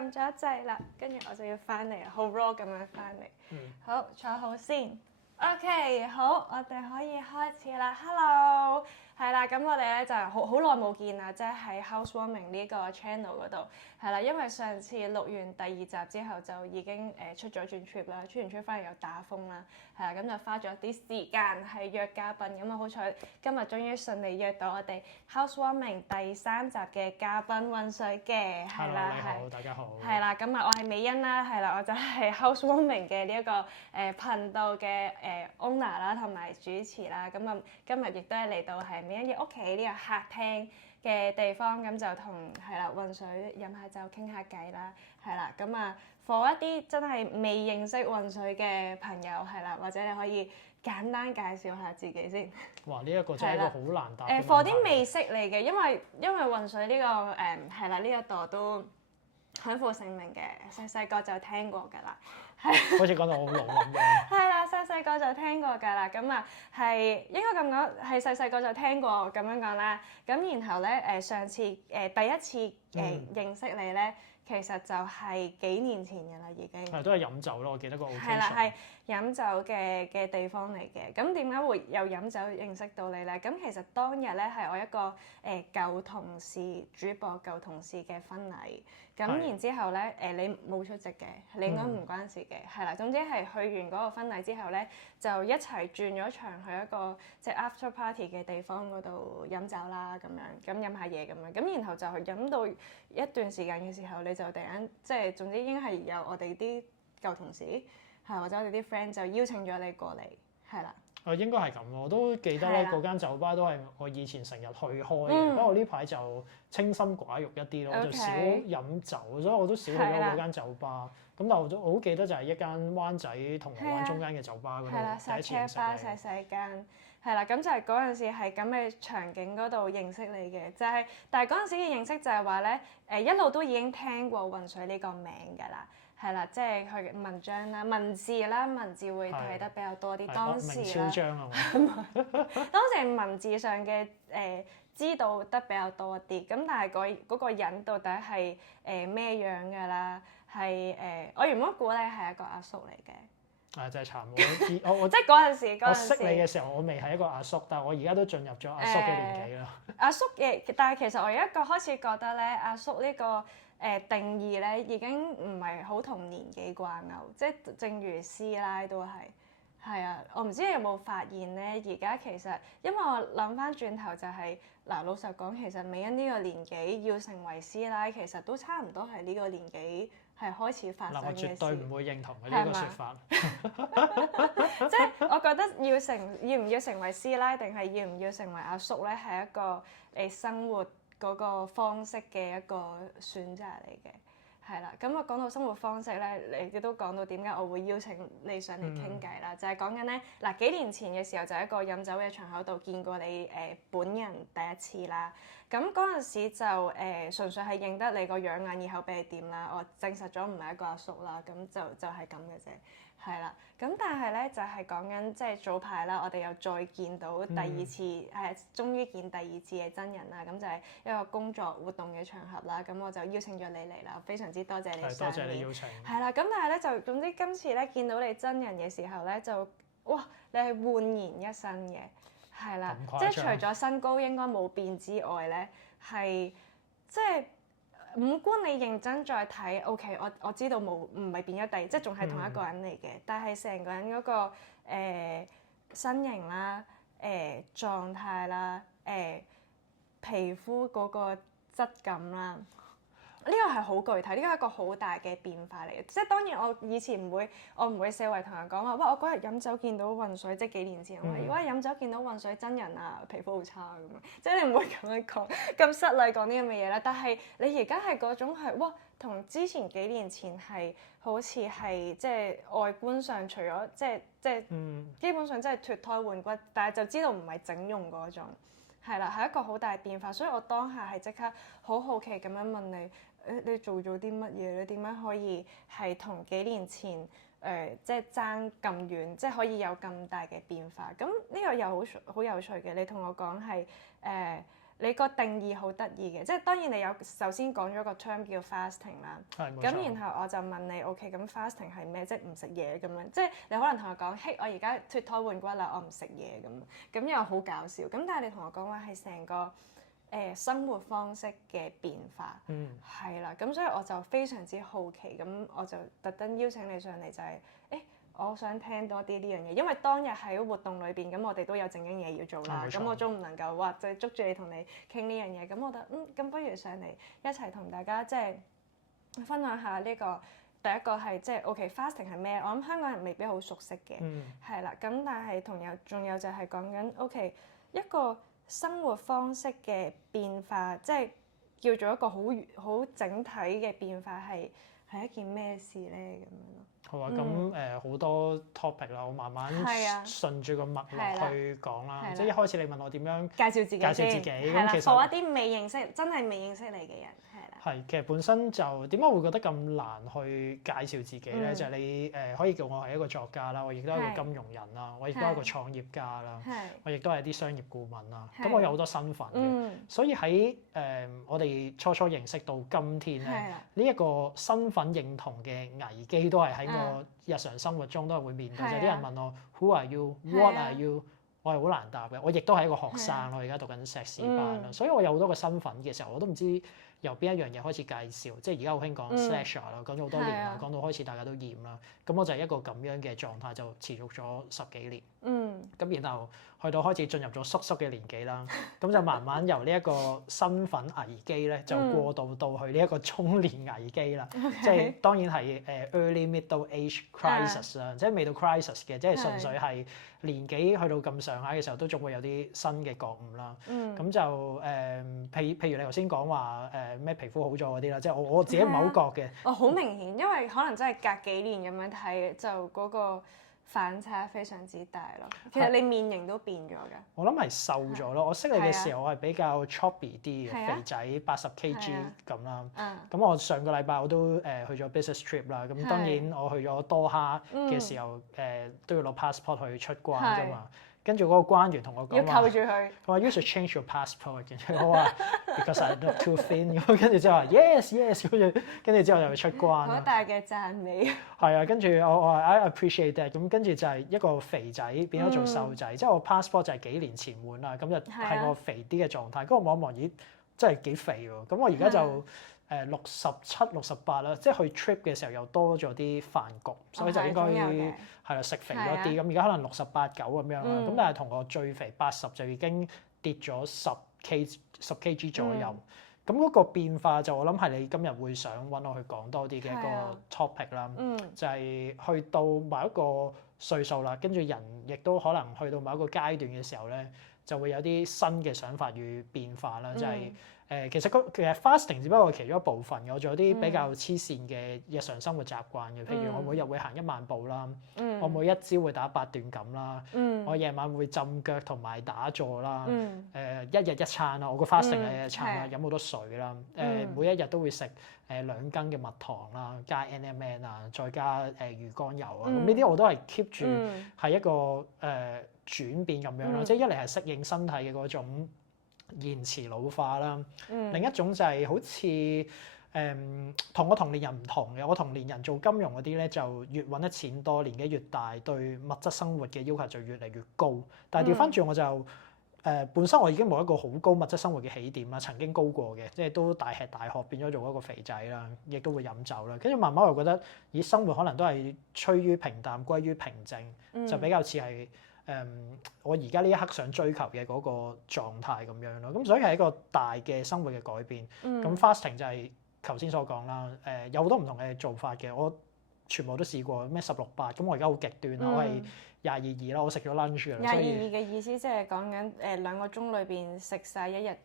撳咗掣啦，跟住我就要翻嚟，好 raw 咁樣翻嚟。好，坐好先。OK，好，我哋可以開始啦。Hello，係啦，咁我哋咧就好耐冇見啦，即係喺 Housewarming 呢個 channel 嗰度，係啦，因為上次錄完第2集之後就已經出咗轉 trip 啦，出完 trip 翻嚟又打風啦，係啦，咁就花咗啲時間係約嘉賓，咁啊好彩今日終於順利約到我哋 Housewarming 第3集嘅嘉賓渾水嘅，係啦，你好，大家好，係啦，咁啊我係美欣啦，係啦，我就係 Housewarming 嘅呢一個頻道嘅owner 啦，同埋主持啦，咁啊今日亦都係嚟到係美欣嘅屋企呢個客廳嘅地方，咁就同係啦渾水飲下酒傾下偈啦，係啦，咁啊 for 一啲真係未認識渾水嘅朋友係啦，或者你可以簡單介紹下自己先。哇！呢一個真係一個好難答嘅問題。for 啲未識你嘅，因為渾水呢個係啦呢一度都享負盛名嘅，細個就聽過㗎啦，係好似講到我好老咁樣。係啦，細個就聽過㗎啦，咁啊係應該咁講，係細個就聽過咁樣講啦。咁然後咧上次第一次認識你咧，其實就係幾年前㗎啦，已經係都係飲酒咯，我記得個 occasion。係啦，係飲酒嘅地方嚟嘅。咁點解會有飲酒認識到你咧？咁其實當日咧係我一個舊同事主播舊同事嘅婚禮。咁然之後咧你冇出席嘅，你應該唔關事嘅，係啦。總之係去完嗰個婚禮之後咧，就一齊轉咗場去一個即係 after party 嘅地方嗰度飲酒啦，咁樣咁飲下嘢咁樣。咁然後就係飲到一段時間嘅時候，你就突然間即係總之應該係有我哋啲舊同事係或者我哋啲 friend 就邀請咗你過嚟，係啦。應該係咁咯，我都記得咧，嗰間酒吧都係我以前成日去開嘅，不過我呢排就清心寡欲一啲咯，我就少飲酒，所以我都少去咗嗰間酒吧。咁但係我好記得就係一間灣仔銅鑼灣中間嘅酒吧嗰度第一次認識你。細間係啦，咁就係嗰陣時係咁嘅場景嗰度認識你嘅，就係但係嗰陣時嘅認識就係話咧一路都已經聽過渾水呢個名㗎啦。係啦，即係佢文章啦、文字會睇得比較多啲。當時明超章啊當時文字上嘅知道得比較多啲，咁但係嗰個人到底係咩樣㗎啦？係我原本估你係一個阿叔嚟嘅。真係慘！我即係嗰陣時，我識你嘅時候，我未係一個阿叔，但係我而家都進入咗阿叔嘅年紀啦。阿叔嘅，但係其實我而家開始覺得咧，阿叔呢個定義咧已經唔係好同年紀掛鈎，即係正如師奶都係啊！我唔知你有冇發現咧，而家其實因為我諗翻轉頭就係嗱，老實講，其實美欣呢個年紀要成為師奶，其實都差唔多係呢個年紀係開始發生嘅事。我絕對唔會認同嘅呢個説法。即係我覺得要唔要成為師奶，定係要唔要成為阿叔咧，係一個你生活嗰個方式嘅一個選擇嚟嘅。係啦，咁我講到生活方式咧，你亦都講到點解我會邀請你上嚟傾偈啦，就係講緊咧嗱，幾年前嘅時候就喺一個飲酒嘅場口度見過你本人第一次啦。咁嗰陣時就純粹係認得你個樣眼耳口鼻係點啦，我證實咗唔係一個阿叔啦，咁就係咁嘅啫，係啦。咁但係咧就係講緊即係早排啦，我哋又再見到第二次係終於見第二次嘅真人啦，咁就係一個工作活動嘅場合啦，咁我就邀請咗你嚟啦，非常之多謝你上面。多謝你邀請。係啦，咁但係咧就總之今次咧見到你真人嘅時候咧就哇，你係煥然一新嘅。係啦，即係除咗身高應該冇變之外咧，係即係五官你認真再睇 ，OK， 我知道唔係變咗即係仲係同一個人嚟嘅，但係成個人嗰個身形啦、狀態啦、皮膚嗰個質感啦。呢個係好具體，呢個係一個好大嘅變化嚟嘅。即係當然，我以前我唔會四圍同人講話，哇！我嗰日飲酒見到渾水，即係幾年前我話，如果係飲酒見到渾水真人啊，皮膚好差咁樣，即係你唔會咁樣講，咁失禮講啲咁嘅嘢啦。但係你而家係嗰種係，哇！同之前幾年前係好似係即係外觀上，除咗即係基本上真係脫胎換骨，但係就知道唔係整容嗰種，係啦，係一個好大變化。所以我當下係即刻好好奇咁樣問你。你做咗啲乜嘢？你點樣可以係同幾年前即係爭咁遠，即係可以有咁大嘅變化？咁呢個又好有趣嘅。你同我講係你個定義好得意嘅，即係當然你有首先講咗個 term 叫 fasting 啦，咁然後我就問你 OK 咁 fasting 係咩？即係唔食嘢咁樣，即係你可能同我講，嘿我而家脫胎換骨啦，我唔食嘢咁又好搞笑。咁但係你同我講話係成個生活方式嘅變化，係啦，咁所以我就非常之好奇，咁我就特登邀請你上嚟就係我想聽多啲呢樣嘢，因為當日喺活動裏邊，咁我哋都有正經嘢要做啦，咁我總唔能夠話就係捉住你同你傾呢樣嘢，咁我覺得咁不如上嚟一齊同大家即係分享下呢個第一個係即係 OK fasting 係咩？我諗香港人未必好熟悉嘅，係啦，咁但係仲有就係講緊 OK 一個生活方式嘅變化，即係叫做一個好整體嘅變化係一件咩事咧咁樣咯。好啊，咁好多 topic 啦，我慢慢順住個脈絡去講啦。即係一開始你問我點樣介紹自己，咁其實幫一啲未認識、真係未認識你嘅人，係啦。係，其實本身就點解會覺得咁難去介紹自己咧？就係你可以叫我係一個作家啦，我亦都係一個金融人啦，我亦都係一個創業家啦，我亦都係啲商業顧問啦。咁我有好多身份嘅，所以喺我哋初認識到今天咧，呢一個身份認同嘅危機都係喺我日常生活中都係會面對。就有啲人問我 Who are you? What are you? 我係好難答嘅。我亦都係一個學生，我而家讀緊碩士班啦，所以我有好多個身份嘅時候，我都唔知由邊一樣嘢開始介紹。即係而家好興講 slasher 啦，講咗好多年啦，講到開始大家都厭啦。咁我就係一個咁樣嘅狀態，就持續咗10幾年。咁然後去到開始進入咗叔叔嘅年紀啦，咁就慢慢由呢一個身份危機咧，就過渡到去呢一個中年危機啦。即係當然係early middle age crisis 啦，即係未到 crisis 嘅，即係純粹係年紀去到咁上下嘅時候，都仲會有啲新嘅覺悟啦。咁就譬如你頭先講話咩皮膚好咗嗰啲啦，即係我自己唔係好覺嘅。好明顯，因為可能真係隔幾年咁樣睇，就嗰個反差非常之大咯。其實你面型都變咗㗎。我諗係瘦咗咯。我識你嘅時候，我係比較 chubby 啲嘅肥仔，80 kg 咁啦。咁我上個禮拜我都去咗 business trip 啦。咁當然我去咗多哈嘅時候，都要攞 passport 去出關㗎嘛。跟住嗰個關員同我講話，要扣住佢。佢話 You should change your passport。跟住我話 Because I look too thin。咁跟住之後話 Yes。跟住之後就去出關。好大嘅讚美。係啊，跟住我話 I appreciate that。咁跟住就係一個肥仔變咗做瘦仔，即係我 passport 就係幾年前換啦，咁就係我肥啲嘅狀態。跟住我望一望，咦，真係幾肥喎！咁我而家就67、68啦，即係去 trip 嘅時候又多咗啲飯局，所以就應該係啦，食肥咗啲。咁而家可能68、9咁樣啦。咁但係同我最肥80就已經跌咗10 kg 左右。咁嗰個變化就我諗係你今日會想揾我去講多啲嘅一個 topic 啦。就係去到某一個歲數啦，跟住人亦都可能去到某一個階段嘅時候咧，就會有啲新嘅想法與變化啦。就係其實 fasting 只不過係其中一部分嘅，我仲有啲比較黐線嘅日常生活習慣嘅，譬如我每日會行1萬步啦，我每一朝會打8段錦啦，我夜晚會浸腳同埋打坐啦，一日一餐啦，我個 fasting 係一餐啦，飲好多水啦，每一日都會食2羹嘅蜜糖啦，加 NMN 啊，再加魚肝油啊，咁呢啲我都係 keep 住係一個轉變咁樣咯，即係一嚟係適應身體嘅嗰種延遲老化啦，另一種就係好似同我同年人唔同嘅，我同年人做金融嗰啲咧就越揾得錢多，年紀越大，對物質生活嘅要求就越嚟越高。但係調翻轉我就本身我已經冇一個好高物質生活嘅起點啦，曾經高過嘅，即係都大吃大喝變咗做一個肥仔啦，亦都會飲酒啦。跟住慢慢我覺得，咦，生活可能都係趨於平淡，歸於平靜，就比較似係我而家呢一刻想追求嘅嗰個狀態咁樣咯，咁所以係一個大嘅生活嘅改變。咁 fasting 就係頭先所講啦，有好多唔同嘅做法嘅，我全部都試過，咩16-8，咁我而家好極端啦，我係22-2啦，我食咗 lunch 㗎啦。22嘅意思即係講緊2個鐘裏邊食晒一日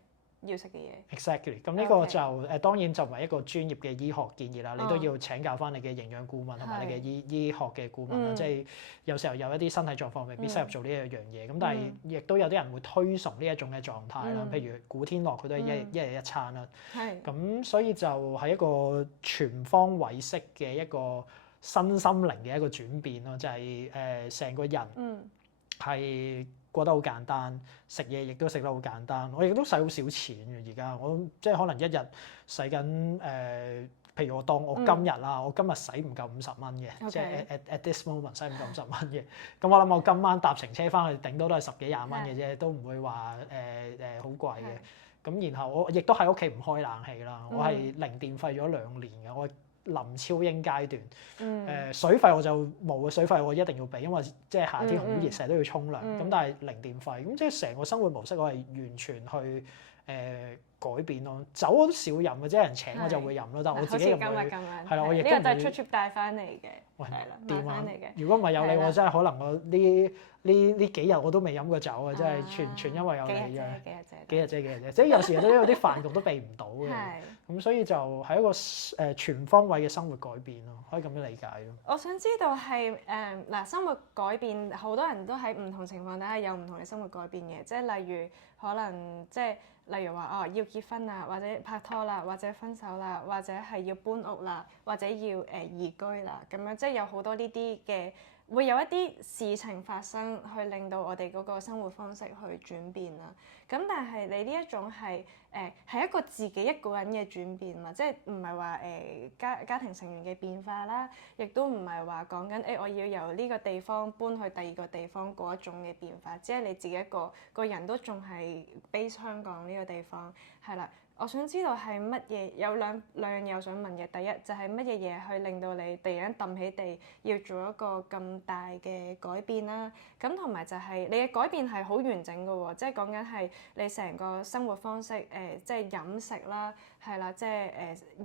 要食嘅嘢。Exactly， 咁呢個就當然就唔係一個專業嘅醫學建議啦，你都要請教翻你嘅營養顧問同埋你嘅醫學嘅顧問啦，即係有時候有一啲身體狀況未必適合做呢一樣嘢，咁但係亦都有啲人會推崇呢一種嘅狀態啦，譬如古天樂佢都係一日一餐啦，咁所以就係一個全方位式嘅一個身心靈嘅一個轉變咯，就係成個人係過得好簡單，食嘢亦都食得好簡單。我亦都使好少錢嘅而家，我即係可能一日使緊譬如我當我今日啦，我今日使唔夠50蚊嘅，即係 at this moment 使唔夠50蚊嘅。咁我諗我今晚搭乘車翻去，頂多都係10幾20蚊嘅啫，都唔會話好貴嘅。咁然後我亦都喺屋企唔開冷氣啦，我係零電費咗2年嘅，我臨超英階段。水費我就冇嘅，水費我一定要俾，因為即係夏天好熱，成日都要沖涼。咁但係零電費，咁即係成個生活模式我係完全去改變咯。酒我都少飲嘅，即係人請我就會飲咯，但係我自己唔會。係啦，我亦都唔會。呢個都係出 trip 帶翻嚟嘅。喂，買翻嚟嘅。如果唔係有你，我真係可能我呢幾日我都未飲過酒啊！真係全因為有你啫。幾日啫，即係有時都有啲飯局都避唔到嘅。咁所以就係一個全方位嘅生活改變咯，可以咁樣理解咯。我想知道係嗱生活改變，好多人都喺唔同情況底下有唔同嘅生活改變嘅，即係例如可能即係例如話要結婚啦，或者拍拖啦，或者分手啦，或者係要搬屋啦，或者要移居啦，咁樣即係有好多呢啲嘅。會有一啲事情發生，去令到我哋嗰個生活方式去轉變啦。咁但係你呢一種係一個自己一個人嘅轉變嘛，即係唔係話家庭成員嘅變化啦，亦都唔係話講緊我要由呢個地方搬去第二個地方嗰一種嘅變化，只係你自己一個人都仲係 base 香港呢個地方，係啦。我想知道係乜嘢，有兩樣嘢我想問嘅。第一就係乜嘢嘢去令到你突然間揼起地要做一個咁大嘅改變啦？咁同埋就係你嘅改變係好完整嘅喎，即係講緊係你成個生活方式即係飲食啦，係啦，即係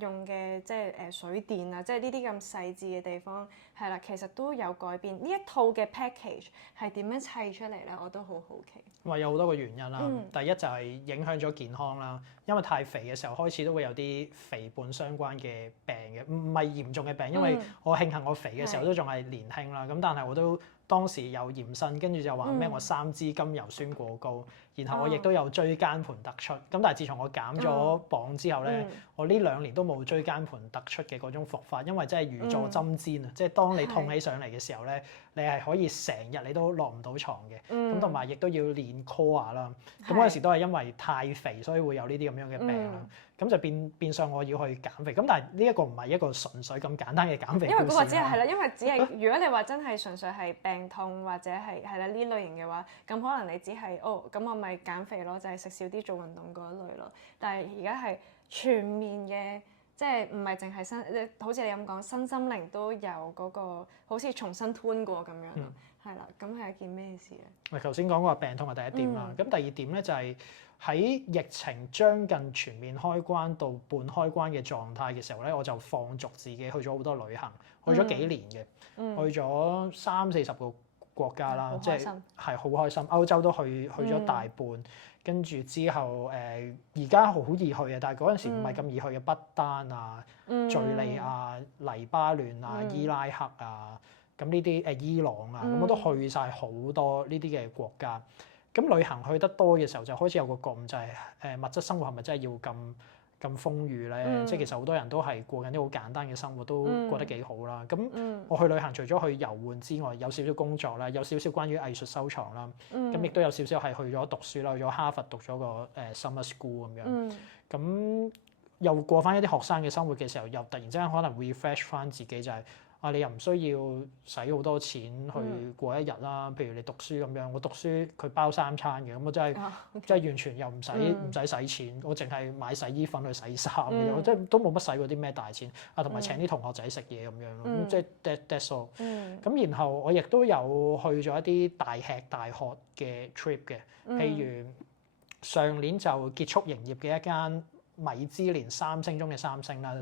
用嘅即係水電啊，即係呢啲咁細緻嘅地方係啦，其實都有改變。呢一套嘅 package 係點樣砌出嚟咧？我都好好奇。有好多個原因啦。第一就係影響咗健康啦，因為太肥嘅時候開始都會有啲肥胖相關嘅病嘅，唔係嚴重嘅病，因為我慶幸我肥嘅時候都仲係年輕啦，咁但係我都當時有驗身，跟住就話咩我3支甘油酸過高，然後我亦都有椎間盤突出，咁但係自從我減咗磅之後咧，我呢2年都冇椎間盤突出嘅嗰種復發，因為真係如坐針氈啊，即係當你痛起上嚟嘅時候咧，你係可以成日你都落唔到床嘅，咁同埋亦都要練 core 啦，咁嗰陣時都係因為太肥，所以會有呢啲咁樣嘅病啦。咁就變相我要去減肥，咁但係呢一個唔係一個純粹咁簡單嘅減肥故事。因為嗰個只係啦，因為只係如果你話真係純粹係病痛或者係啦呢類型嘅話，咁可能你只係咁我咪減肥咯，就係食少啲做運動嗰一類咯。但係而家係全面嘅，即係唔係淨係好似你咁講，身心靈都有嗰個好似重新 tune 過咁樣咯，係啦。咁係一件咩事咧？我頭先講過病痛係第一點啦，咁第二點咧就係喺疫情將近全面開關到半開關嘅狀態嘅時候咧，我就放逐自己去咗好多旅行，去咗幾年嘅，去咗30-40個國家啦，即係好開心。歐洲都去咗大半，跟住之後而家好易去嘅，但係嗰陣時唔係咁易去嘅，不丹啊、敍利亞、黎巴嫩啊、伊拉克啊，咁呢啲伊朗啊，咁我都去晒好多呢啲嘅國家。咁旅行去得多嘅時候，就開始有個覺悟，就係物質生活係咪真係要咁豐裕咧？即係其實好多人都係過緊啲好簡單嘅生活，都過得幾好啦。咁我去旅行除咗去遊玩之外，有少少工作啦，有少少關於藝術收藏啦，咁亦都有少少係去咗讀書啦，去咗哈佛讀咗個summer school 咁樣。咁又過翻一啲學生嘅生活嘅時候，又突然之間可能 refresh 翻自己，就係你又唔需要使好多錢去過一日啦。譬如你讀書咁樣，我讀書佢包3餐嘅，咁我真係完全又唔使使錢，我淨係買洗衣粉去洗衫嘅，我真係都冇乜使過啲咩大錢啊，同埋請啲同學仔食嘢咁樣咯，即係 that's all。咁然後我亦都有去咗一啲大吃大喝嘅 trip 嘅，譬如上年就結束營業嘅一間米芝蓮3星中嘅3星啦，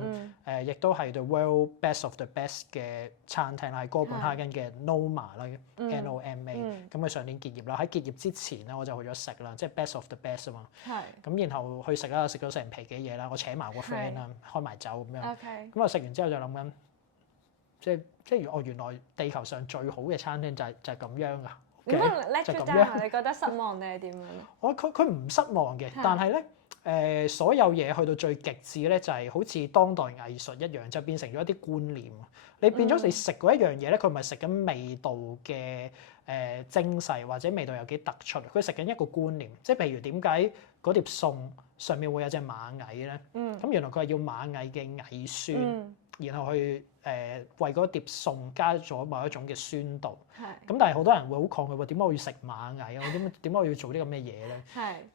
亦都係 the world best of the best 嘅餐廳啦，喺哥本哈根嘅 Noma 啦，Noma。咁佢上年結業啦，喺結業之前咧我就去咗食啦，即係 best of the best 啊嘛。咁然後去食啦，食咗成皮幾嘢啦，我請埋個 friend 啦，開埋酒咁樣。咁我食完之後就諗緊，即係原來地球上最好嘅餐廳就係咁樣㗎。咁就咁樣，你覺得失望定係點樣？佢唔失望嘅，但係咧所有嘢去到最極致咧，就係好似當代藝術一樣，就變成咗一啲觀念。你變咗你食嗰一樣嘢咧，佢唔係食緊味道嘅精細或者味道有幾突出，佢食緊一個觀念。即係譬如點解嗰碟餸上面會有隻螞蟻咧？咁原來佢係要螞蟻嘅蟻酸，然後去為嗰碟餸加咗某一種嘅酸度。咁但係好多人會好抗拒喎，點解我要食螞蟻啊？點解我要做啲咁嘅嘢咧？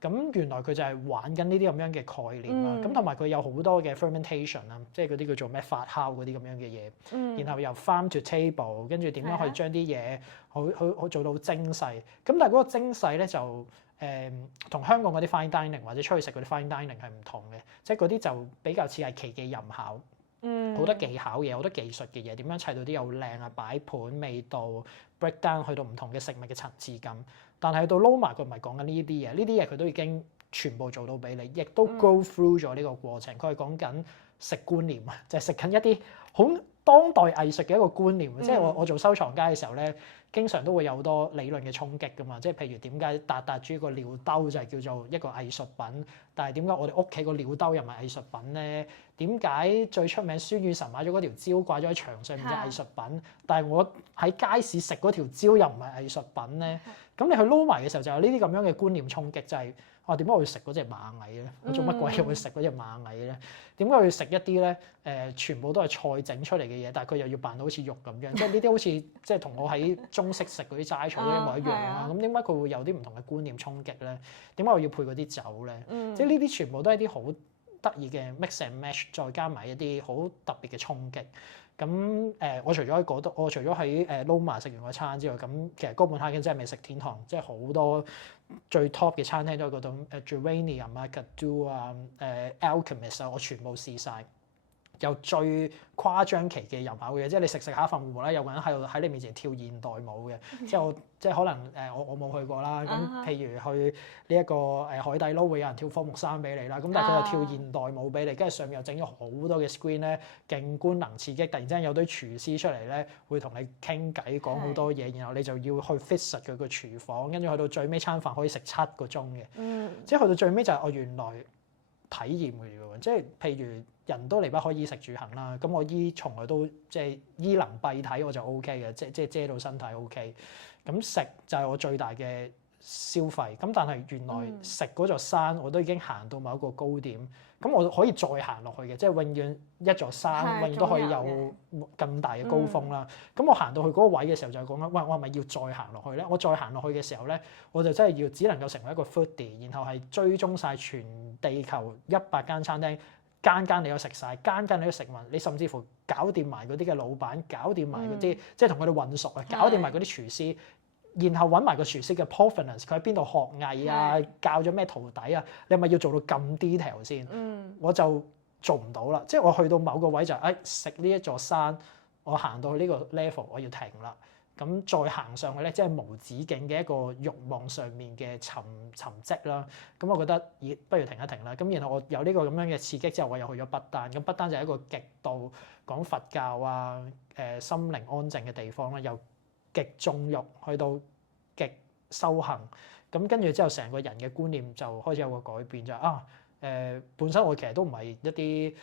咁原來佢就係玩緊呢啲咁樣嘅概念啦。咁同埋佢有好多嘅 fermentation 啊，即係嗰啲叫做咩發酵嗰啲咁樣嘅嘢。然後由 farm to table， 跟住點樣去將啲嘢好做到精細。咁但係嗰個精細咧就同香港嗰啲 fine dining 或者出去食嗰啲 fine dining 係唔同嘅，即係嗰啲就比較似係奇技淫巧。好多技巧嘢，好多技術嘅嘢，點樣砌到啲又靚啊，擺盤味道 break down 去到唔同嘅食物嘅層次感。但係到 Loma 佢唔係講緊呢啲嘢，呢啲嘢佢都已經全部做到俾你，亦都 go through 咗呢個過程。佢係講緊食觀念啊，就係食緊一啲好當代藝術嘅一個觀念。即係我做收藏家嘅時候咧，經常都會有好多理論嘅衝擊㗎嘛。即係譬如點解達達豬個尿兜就係叫做一個藝術品，但係點解我哋屋企個尿兜又唔係藝術品咧？點解最出名孫宇晨買咗嗰條蕉掛咗喺牆上面嘅藝術品，但係我喺街市食嗰條蕉又唔係藝術品咧？咁你去撈埋嘅時候就有呢啲咁樣嘅觀念衝擊，就係點解我要食嗰隻螞蟻咧？我做乜鬼要去食嗰隻螞蟻咧？點解我要食一啲咧全部都係菜整出嚟嘅嘢，但係佢又要扮到好似肉咁樣？即係呢啲好似即係同我喺中式食嗰啲齋菜一模一樣啦。咁點解佢會有啲唔同嘅觀念衝擊咧？點解我要配嗰啲酒咧？即係呢啲全部都係啲好得意嘅 mix and match， 再加埋一啲好特別嘅衝擊。咁我除咗喺嗰度，我除咗喺Loma 食完個餐之外，咁其實哥本哈根真係美食天堂，即係好多最 top 嘅餐廳都喺嗰度。Geranium 啊、Cadu 啊、Alchemist 啊，我全部試晒。有最誇張期嘅淫巧嘅嘢，即係你食下飯無啦啦有個人喺你面前跳現代舞嘅，即係可能我冇去過啦。咁譬如去呢一個海底撈會有人跳科目三俾你啦，咁但係佢就跳現代舞俾你，跟住上面又整咗好多嘅 screen 咧，勁官能刺激。突然之間有堆廚師出嚟咧，會同你傾偈講好多嘢，然後你就要去 fit 實佢個廚房，跟住去到最尾餐飯可以食7個鐘嘅。即係去到最尾就係我原來體驗嘅喎，即係譬如人都離不開衣食住行啦，咁我從來都即係衣能蔽體我就 O K 嘅，即係遮到身體 O K。咁食就係我最大嘅消費。咁但係原來食嗰座山我都已經行到某一個高點，咁我可以再行落去嘅，即係永遠一座山永遠都可以有更大嘅高峰啦。咁我行到去嗰個位嘅時候就係講緊，喂，我係咪要再行落去咧？我再行落去嘅時候咧，我就真係只能夠成為一個 foodie，然後係追蹤晒全地球100間餐廳。間你都食晒，間你都食勻，你甚至乎搞掂埋嗰啲嘅老闆，搞掂埋嗰啲即係同佢哋混熟啊，搞掂埋嗰啲廚師，然後揾埋個廚師嘅 provenance，佢喺邊度學藝啊，教咗咩徒弟啊，你係咪要做到咁 detail 先？我就做唔到啦，即係我去到某個位就食呢一座山，我行到去呢個 level，我要停啦。咁再行上去咧，即係無止境嘅一個慾望上面嘅沉積啦。咁我覺得，不如停一停啦。咁然後我有呢個咁樣嘅刺激之後，我又去咗不丹。咁不丹就係一個極度講佛教啊、心靈安靜嘅地方啦，由極縱慾去到極修行。咁跟住之後，成個人嘅觀念就開始有個改變，就本身我其實都唔係一啲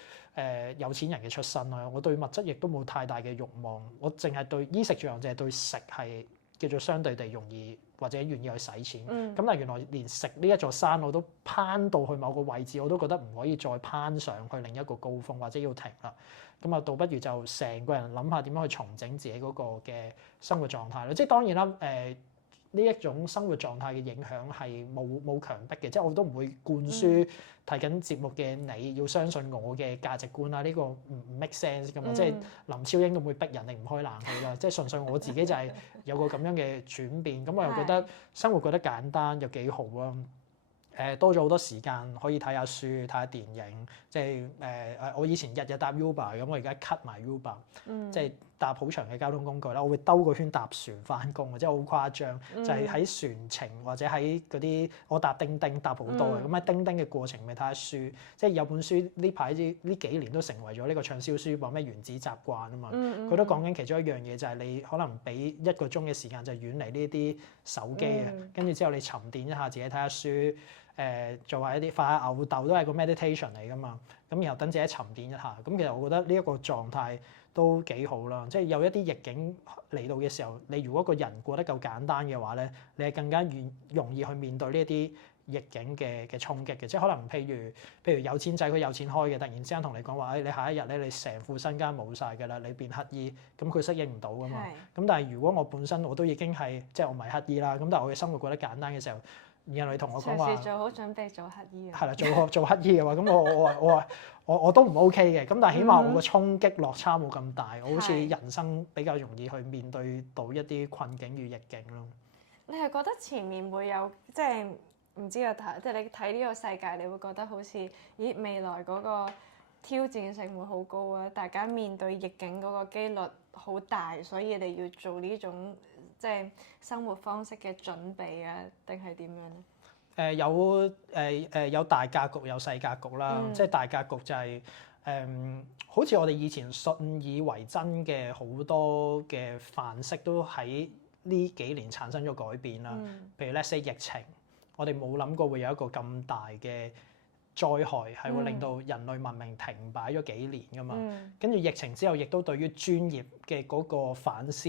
有錢人嘅出身啦，我對物質亦都冇太大嘅慾望，我淨係對衣食住行，淨係對食係叫做相對地容易或者願意去使錢。咁但係原來連食呢一座山我都攀到去某個位置，我都覺得唔可以再攀上去另一個高峰，或者要停啦。咁啊，倒不如就成個人諗下點樣去重整自己嗰個嘅生活狀態咯。即係當然啦，呢一種生活狀態嘅影響係冇強迫嘅，即係我都唔會灌輸睇緊節目嘅你要相信我嘅價值觀啦，呢個唔 make sense 噶嘛。即係林超英都唔會逼人哋唔開冷氣啦，即係純粹我自己就係有個咁樣嘅轉變，咁我又覺得生活覺得簡單又幾好啊。多咗好多時間可以睇下書、睇下電影，即係我以前日日搭 Uber 咁，我而家 cut 埋 Uber，即係搭好長嘅交通工具啦。我會兜個圈搭船翻工，即係好誇張，就係喺船程或者喺嗰啲我搭叮叮搭好多嘅。咁喺叮叮嘅過程咪睇下書，即係有本書呢排呢幾年都成為咗呢個暢銷書榜，咩原子習慣啊嘛。佢都講緊其中一樣嘢就係你可能俾1個鐘嘅時間就遠離呢啲手機啊，跟住之後你沉澱一下自己睇下書。做下一啲發下吽哣都係個 meditation 嚟㗎嘛。咁然後等自己沉澱一下。咁其實我覺得呢一個狀態都幾好啦。即係有一啲逆境嚟到嘅時候，你如果個人過得夠簡單嘅話咧，你係更加容易去面對呢一啲逆境嘅衝擊嘅。即係可能譬如有錢仔佢有錢開嘅，突然之間同你講話，你下一日咧你成副身家冇晒㗎啦，你變乞衣，咁佢適應唔到㗎嘛。咁但係如果我本身我都已經係即係我唔係乞衣啦，咁但係我嘅生活過得簡單嘅時候，然後你同我講話，隨時做好準備做乞衣啊。係啦，做乞衣嘅話，咁我都唔 OK 嘅。咁但係起碼我個衝擊落差冇咁大，我好似人生比較容易去面對到一啲困境與逆境咯。你係覺得前面會有即係唔知啊？即係你睇呢個世界，你會覺得好似咦未來嗰個挑戰性會好高啊！大家面對逆境嗰個機率好大，所以你要做呢種即係生活方式嘅準備啊，定係點樣咧？有大格局有細格局啦。即係大格局就係好似我哋以前信以為真嘅好多嘅範式都喺呢幾年產生咗改變啦。譬如 let's say 疫情，我哋冇諗過會有一個咁大嘅災害係會令到人類文明停擺咗幾年㗎嘛。跟住疫情之後，亦都對於專業嘅嗰個反思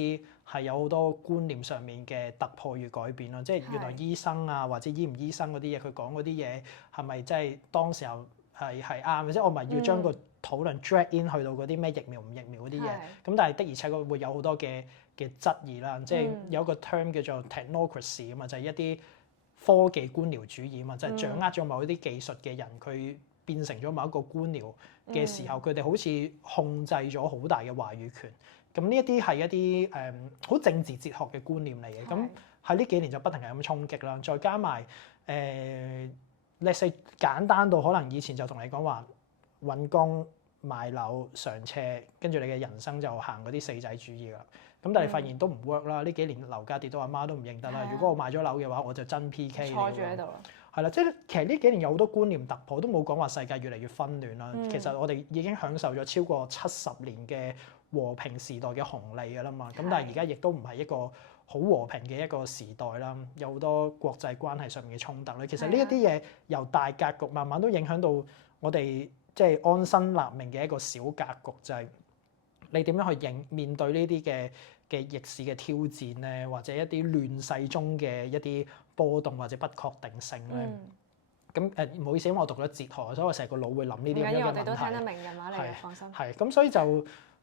係有好多觀念上面嘅突破與改變咯。即係原來醫生啊，或者醫唔醫生嗰啲嘢，佢講嗰啲嘢係咪真係當時候係啱嘅？即係我咪要將個討論 drag in 去到嗰啲咩疫苗唔疫苗嗰啲嘢。咁但係的而且確會有好多嘅質疑啦。即係有一個 term 叫做 technocracy 啊嘛，就係一啲科技官僚主義啊嘛，就係掌握咗某一啲技術嘅人，佢變成咗某一個官僚嘅時候，佢哋好似控制咗好大嘅話語權。咁呢一啲係一啲好政治哲學嘅觀念嚟嘅。咁喺呢幾年就不停係咁衝擊啦。再加埋let's say 簡單到可能以前就同你講話揾工買樓上車，跟住你嘅人生就行嗰啲四仔主義啦。咁但係你發現都唔 work 啦。呢幾年樓價跌到阿媽都唔認得啦。如果我買咗樓嘅話，我就真 PK 坐住喺度。係啦，即係其實呢幾年有好多觀念突破，都冇講話世界越嚟越紛亂啦。其實我哋已經享受咗超過70年嘅和平時代嘅紅利㗎啦嘛。咁但係而家亦都唔係一個好和平嘅一個時代啦，有好多國際關係上面嘅衝突咧。其實呢一啲嘢由大格局慢慢都影響到我哋即係安身立命嘅一個小格局，就係你點樣去面對呢啲嘅逆市嘅挑戰咧，或者一啲亂世中嘅一啲波動或者不確定性咧。咁唔好意思，因為我讀咗哲學，所以我成個腦會諗呢啲咁樣嘅問題。唔緊要，我哋都聽得明嘅話，你放心。係咁，所以就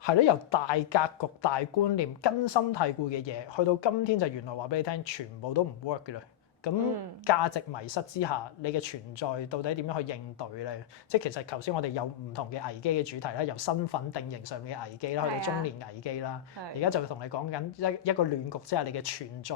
係咯，由大格局、大觀念、根深蒂固嘅嘢，去到今天就原來話俾你聽，全部都唔 work 嘅啦。咁價值迷失之下，你嘅存在到底點樣去應對咧？即係其實頭先我哋有唔同嘅危機嘅主題啦，由身份定型上面嘅危機啦，去到中年危機啦。而家就同你講緊一個亂局之下，你嘅存在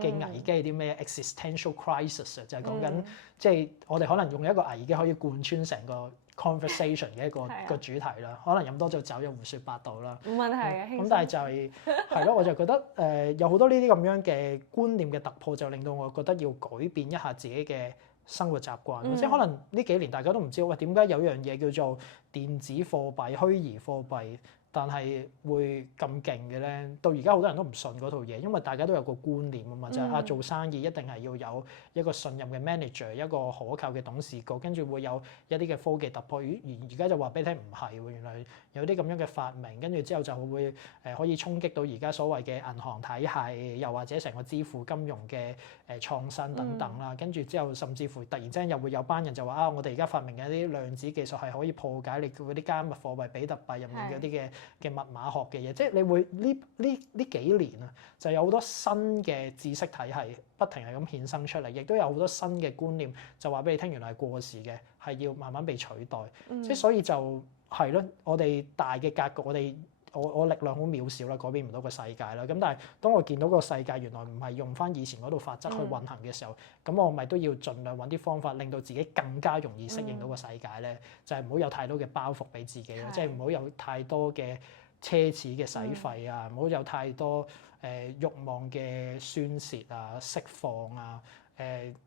嘅危機係啲咩？existential crisis 就係講緊即係我哋可能用一個危機可以貫穿成個 conversation 嘅一個主題啦。可能飲多咗酒又胡說八道啦。冇問題嘅，咁但係就係咯，我就覺得有好多呢啲咁樣嘅觀念嘅突破，就令到我覺得要改變一下自己嘅生活習慣。即係可能呢幾年大家都唔知喂點解有樣嘢叫做電子貨幣、虛擬貨幣，但係會咁勁嘅咧？到而家好多人都唔信嗰套嘢，因為大家都有個觀念啊嘛，就係做生意一定係要有一個信任嘅 manager， 一個可靠嘅董事局，跟住會有一啲嘅科技突破。而家就話俾你聽唔係喎，原來有啲咁樣嘅發明，跟住之後就會可以衝擊到而家所謂嘅銀行體系，又或者成個支付金融嘅創新等等啦。跟住之後甚至乎突然之間又會有班人就話我哋而家發明嘅一啲量子技術係可以破解你嗰啲加密貨幣比特幣入面嗰啲嘅密碼學嘅嘢。即係你會呢幾年啊，就有好多新嘅知識體系不停係咁衍生出嚟，亦都有好多新嘅觀念就話俾你聽，原來係過時嘅，係要慢慢被取代。即係所以就係咯，我哋大嘅格局，我力量好渺小啦，改變唔到個世界啦。咁但係當我見到個世界原來唔係用翻以前嗰套法則去運行嘅時候，咁我咪都要盡量揾啲方法，令到自己更加容易適應到個世界咧。就係唔好有太多嘅包袱俾自己咯，即係唔好有太多嘅奢侈嘅使費啊，唔好有太多慾望嘅宣泄啊、釋放啊。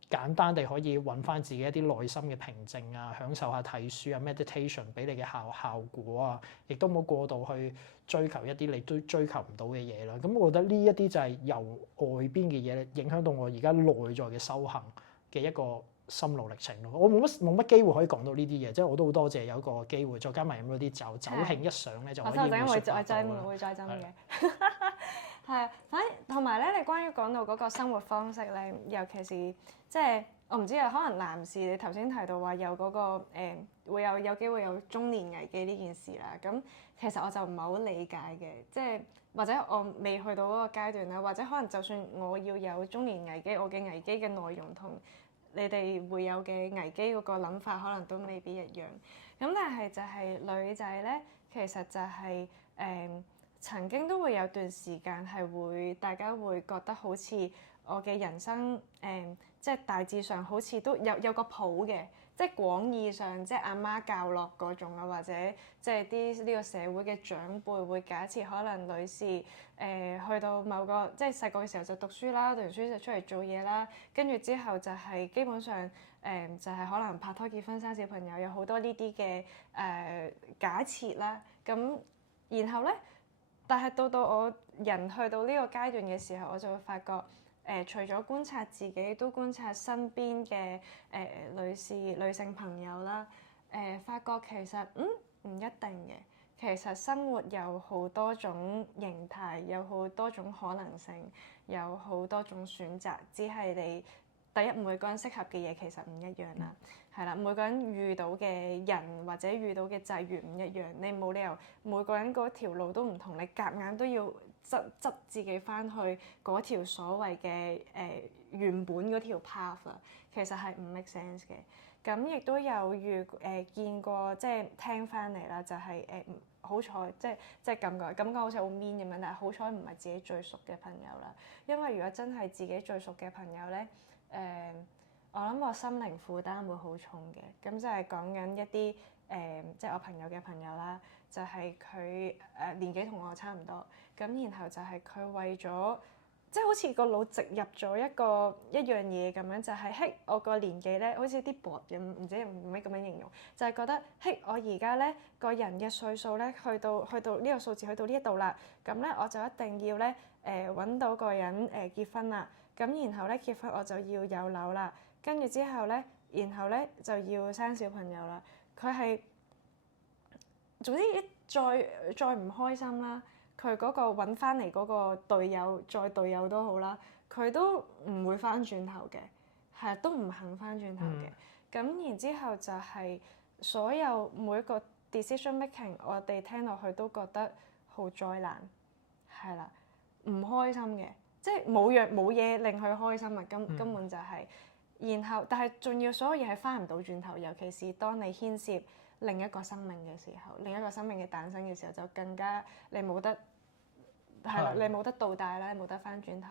簡單地可以揾翻自己一啲內心嘅平靜啊，享受下睇書啊、meditation 俾你嘅效果啊，亦都冇過度去追求一啲你都追求唔到嘅嘢啦。咁我覺得呢一啲就係由外邊嘅嘢影響到我而家內在嘅修行嘅一個心路歷程咯。我冇乜機會可以講到呢啲嘢，即係我都好多謝有一個機會，再加埋飲嗰啲酒興一上咧就可以描述到啦。會再斟嘅。係啊，反而同埋咧，你關於講到嗰個生活方式咧，尤其是即係我唔知啊，可能男士你頭先提到話有嗰個會有機會有中年危機呢件事啦。咁其實我就唔係好理解嘅，即係或者我未去到嗰個階段啦，或者可能就算我要有中年危機，我嘅危機嘅內容同你哋會有嘅危機嗰個諗法，可能都未必一樣。咁但係就係女仔咧，其實就係曾經都會有段時間係會大家會覺得好似我嘅人生即係大致上好似都有個譜嘅，即係廣義上即係阿媽教落嗰種啊，或者即係啲呢個社會嘅長輩會假設可能女士去到某個即係細個嘅時候就讀書啦，讀完書就出嚟做嘢啦，跟住之後就係基本上就係可能拍拖結婚生小朋友，有好多呢啲嘅假設啦，咁然後咧。但係到我人去到呢個階段嘅時候，我就會發覺除咗觀察自己，都觀察身邊嘅女性朋友啦。發覺其實唔一定嘅，其實生活有好多種形態，有好多種可能性，有好多種選擇，只係你第一每個人適合嘅嘢其實唔一樣啦。係啦，每個人遇到嘅人或者遇到嘅際遇唔一樣，你冇理由每個人嗰條路都唔同，你夾硬都要執自己翻去嗰條所謂嘅原本嗰條 path 啊，其實係唔 make sense 嘅。咁亦都有見過，即係聽翻嚟啦，就係好彩，即係感覺好似好 mean 咁樣，但係好彩唔係自己最熟嘅朋友啦。因為如果真係自己最熟嘅朋友咧，我諗我心靈負擔會好重嘅，咁就係講緊一啲即係我朋友嘅朋友啦，就係佢年紀同我差唔多，咁然後就係佢為咗即係好似個腦植入咗一樣嘢咁樣，就係嘿我個年紀咧，好似啲薄咁，唔知用咩咁樣形容，就係覺得嘿我而家咧個人嘅歲數咧去到呢個數字去到呢一度啦，咁咧我就一定要咧揾到個人結婚啦，咁然後咧結婚我就要有樓啦。跟住之後咧，然後咧就要生小朋友啦。佢係總之再唔開心啦，佢嗰個揾翻嚟嗰個隊友，再隊友都好啦，佢都唔會翻轉頭嘅，係都唔肯翻轉頭嘅。咁然之後就係所有每一個 decision making，我哋聽落去都覺得好災難，係啦，唔開心嘅，即係冇嘢令佢開心啊，根本就係。然後，但係仲要所有嘢係翻唔到轉頭，尤其是當你牽涉另一個生命嘅時候，另一個生命嘅誕生嘅時候，就更加你冇得係啦，你冇得倒帶啦，你冇得翻轉頭，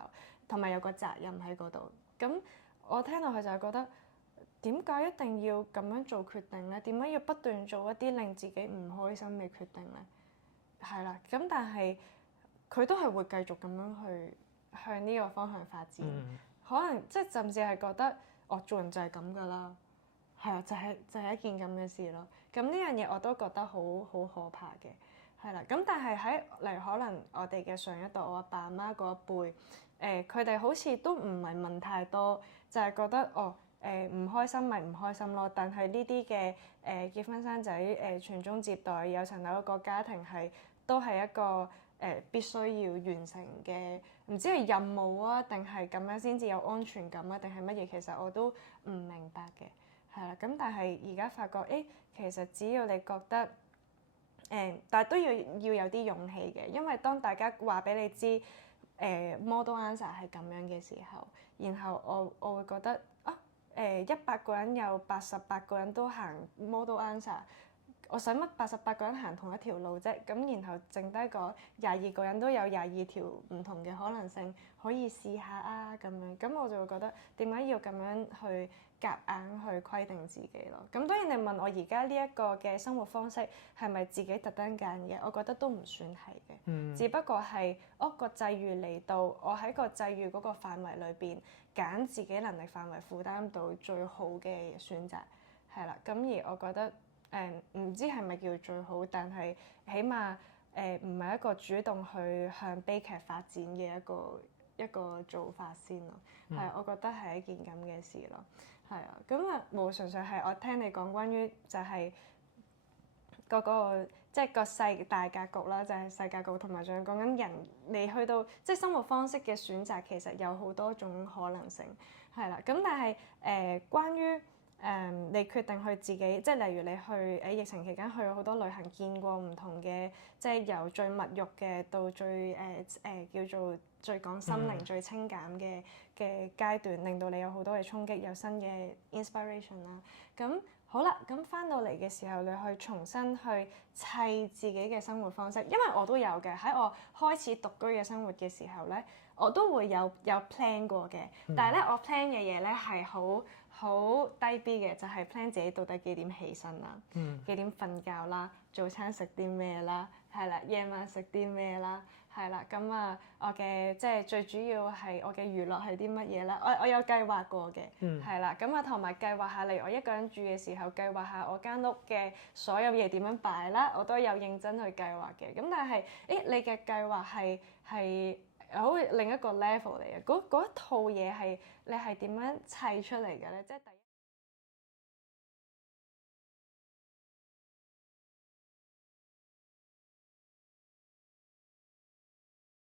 同埋有個責任喺嗰度。咁我聽落去就係覺得點解一定要咁樣做決定咧？點解要不斷做一啲令自己唔開心嘅決定咧？係啦，咁但係佢都係會繼續咁樣去向呢個方向發展，可能即係甚至係覺得。做人就係咁噶啦，係啊，就係一件咁嘅事咯。咁呢樣嘢我都覺得好可怕嘅，係啦。咁但係例如可能我哋嘅上一代，我阿爸阿媽嗰一輩，佢哋好似都唔係問太多，就係覺得唔開心咪唔開心咯。但係呢啲嘅結婚生仔傳宗接代有層樓一個家庭都係一個必須要完成嘅。唔知係任務啊，定係咁樣先至有安全感啊，定係乜嘢？其實我都唔明白嘅，係啦。咁但係而家發覺，其實只要你覺得，但係都要有啲勇氣嘅，因為當大家話俾你知，model answer 係咁樣嘅時候，然後我會覺得100個人有88個人都行 model answer。我使乜88個人行同一條路啫？咁然後剩低嗰22個人都有22條唔同嘅可能性可以試下啊咁樣。咁我就會覺得點解要咁樣去夾硬去規定自己咯？咁當然你問我而家呢一個嘅生活方式係咪自己特登揀嘅？我覺得都唔算係嘅，只不過係個際遇嚟到，我喺個際遇嗰個範圍裏邊揀自己能力範圍負擔到最好嘅選擇，係啦。咁而我覺得。唔知係咪叫最好，但係起碼唔係一個主動去向悲劇發展嘅一個做法先咯。係，我覺得係一件咁嘅事咯。係啊，咁啊冇純粹係我聽你講關於就係嗰個即係個世大格局啦，就係世界局同埋仲講緊人你去到即係生活方式嘅選擇，其實有好多種可能性係啦。咁但係關於你決定去自己，即係例如你去疫情期間去咗好多旅行，見過唔同嘅，即係由最物慾嘅到最叫做最講心靈、最清減嘅階段，令到你有好多嘅衝擊，有新嘅 inspiration 啦。咁好啦，咁翻到嚟嘅時候，你去重新去砌自己嘅生活方式，因為我都有嘅。喺我開始獨居嘅生活嘅時候咧，我都會有 plan 過嘅。但係咧，我 plan 嘅嘢咧係好低 B 嘅，就係 plan 自己到底幾點起身啦，幾點瞓覺啦，早餐食啲咩啦，係啦，夜晚食啲咩啦，係啦，咁啊，我嘅即係最主要係我嘅娛樂係啲乜嘢啦，我有計劃過嘅，係啦，咁啊同埋計劃下，例如我一個人住嘅時候，計劃下我間屋嘅所有嘢點樣擺啦，我都有認真去計劃嘅。咁但係，你嘅計劃係好另一個 level 嚟嘅，嗰一套嘢係你係點樣砌出嚟嘅咧？即係第一。